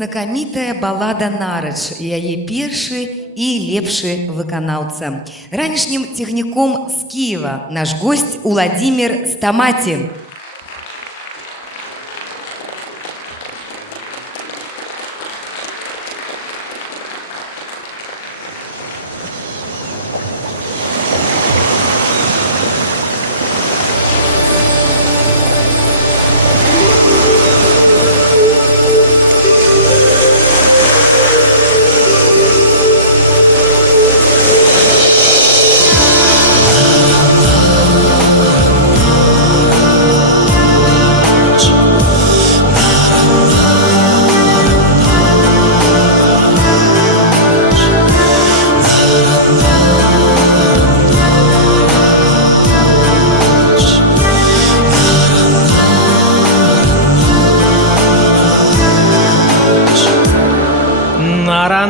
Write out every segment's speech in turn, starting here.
Знакамітая балада «Нарач», яе першы і лепшы выканаўца. Ранішнім цягніком з Киева наш госць Уладзімір Стамаці.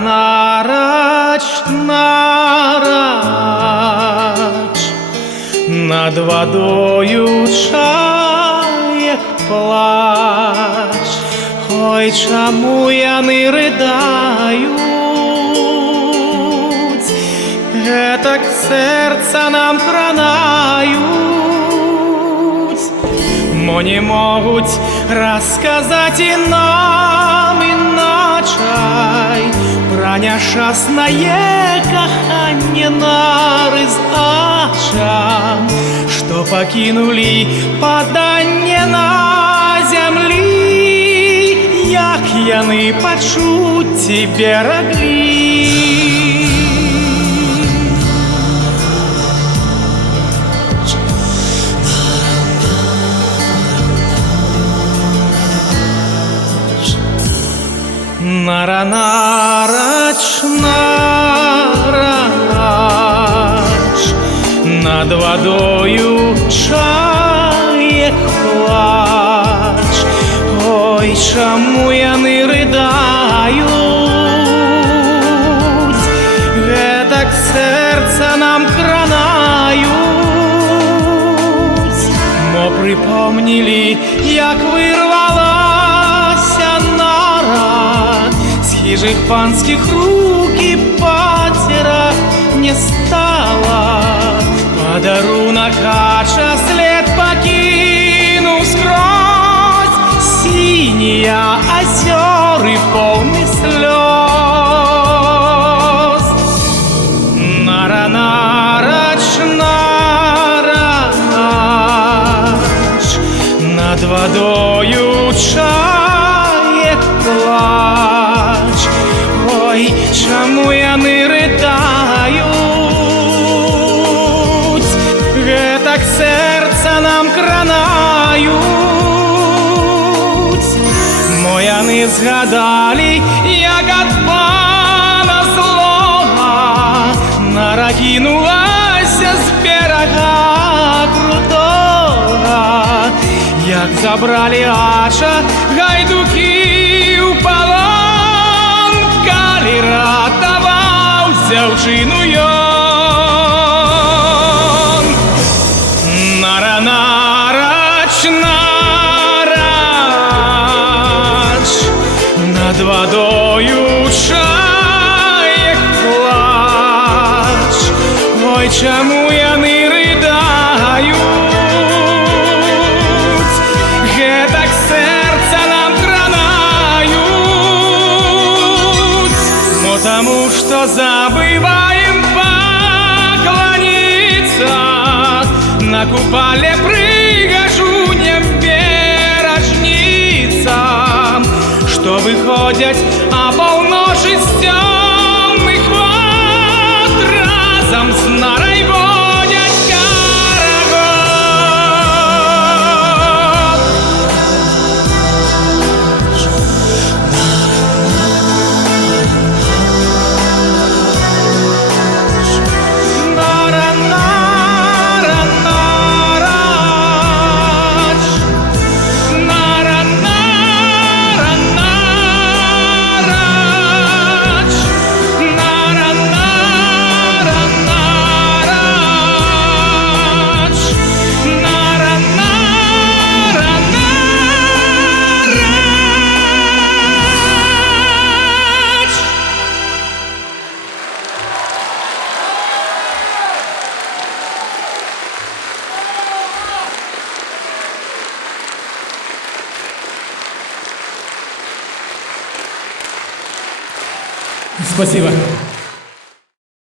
Нарач, нарач, над водою чаек плач. Ой, чаму яны рыдаюць, гэтак сэрца нам кранаюць, мо не могуць расказаць і нам іначай пра няшчаснае каханне нары з ачам, што пакінулі паданне на зямлі, як яны пачуць бераглі. Нарач, нарач, над водою чаек плач. Ой, чаму яны рыдаюць, гэтак сэрца нам кранаюць, мо прыпомнілі, як вырвалася нара з хижых панскіх рук, і пацера не стала. Падарунак ача след пакінуў скрозь, сінія азёры поўны слёз. Нарач, нарач, над водою чаек плач. Ой, чаму яны рыдаюць, гэтак сэрца нам кранаюць, мо яны згадалі, як ад пана злога нара кінулася з берага крутога, як забралі ача гайдукі ў палон, калі ратаваў дзяўчыну ён. Нарач, нарач, над водою чаек плач. Ой, чаму яны рыдаюць, гэтак сэрца нам кранаюць, мо таму, што забываем пакланіцца на купале прыгажуням беражніцам, што выходзяць апаўночы з цёмных вод, разам з нарай водзяць карагод. Нарач, Спасибо.